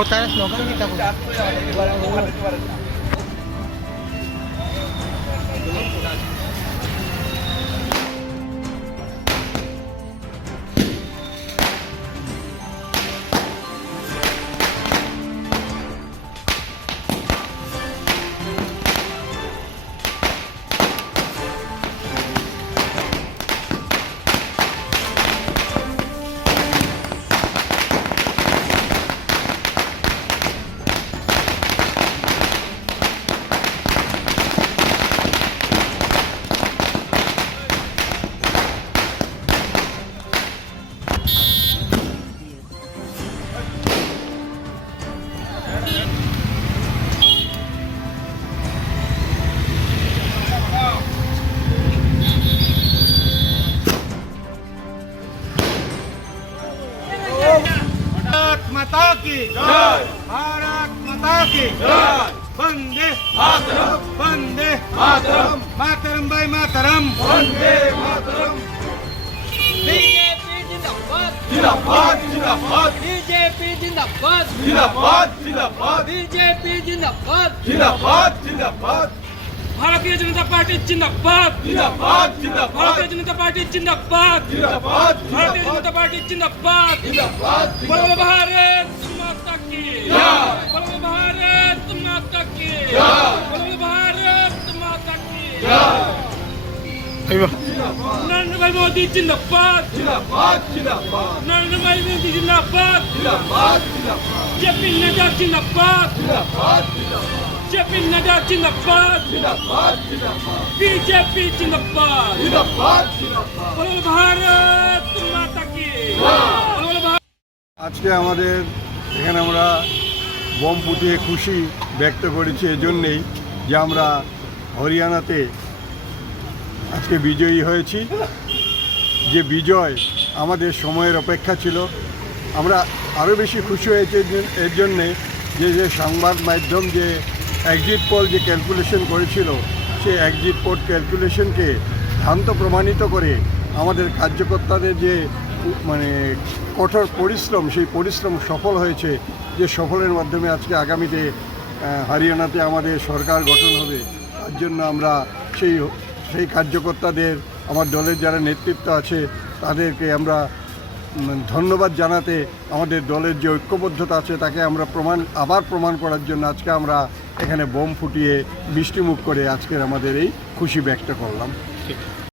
ખોટા સ્લોગન લીધા બોલો माता की जय भारत माता की जय वंदे मातरम वंदे मातरम मातरम भाई मातरम वंदे मातरम बीजेपी जिंदाबाद जिंदाबाद जिंदाबाद बीजेपी जिंदाबाद जिंदाबाद जिंदाबाद बीजेपी जिंदाबाद जिंदाबाद जिंदाबाद भारतीय जनता पार्टी जिंदाबाद जिंदाबाद भारतीय जिंदाबाद जनता पार्टी जिंदाबाद जिंदाबाद भारतीय जनता पार्टी जिंदाबाद जिंदाबाद बोलो भारत माता की जय। बोलो भारत माता की जय। बोलो भारत माता की नरेंद्र भाई मोदी जिंदाबाद जिंदाबाद जिंदाबाद नरेंद्र भाई मोदी जिंदाबाद जिंदाबाद जिंदाबाद जेपी नड्डा जिंदाबाद जिंदाबाद जेपी नड्डा जिंदाबाद ಬಿಜೆಪಿ ನಗ ಚಿನ್ನಪ್ಪಾದ್ ಬಿಜೆಪಿ ಚಿನ್ನಪ್ಪಾದ್ ಭಾರತ್ ಮಾತಾಕಿ আজকে আমাদের এখানে আমরা বম ফুটিয়ে খুশি ব্যক্ত করেছি এজন্যেই যে আমরা হরিয়ানাতে আজকে বিজয়ী হয়েছি। যে বিজয় আমাদের সময়ের অপেক্ষা ছিল। আমরা আরও বেশি খুশি হয়েছে এর জন্যে যে যে সংবাদ মাধ্যম যে এক্সিট পোল যে ক্যালকুলেশন করেছিল, সেই এক্সিট পোল ক্যালকুলেশনকে ভ্রান্ত প্রমাণিত করে আমাদের কার্যকর্তাদের যে মানে কঠোর পরিশ্রম, সেই পরিশ্রম সফল হয়েছে, যে সফলের মাধ্যমে আজকে আগামীতে হরিয়ানাতে আমাদের সরকার গঠন হবে, তার জন্য আমরা সেই সেই কার্যকর্তাদের, আমার দলের যারা নেতৃত্ব আছে, তাদেরকে আমরা ধন্যবাদ জানাতে আমাদের দলের যে ঐক্যবদ্ধতা আছে তাকে আমরা প্রমাণ, আবার প্রমাণ করার জন্য আজকে আমরা এখানে বোম ফুটিয়ে বৃষ্টিমুখ করে আজকের আমাদের এই খুশি ব্যক্ত করলাম।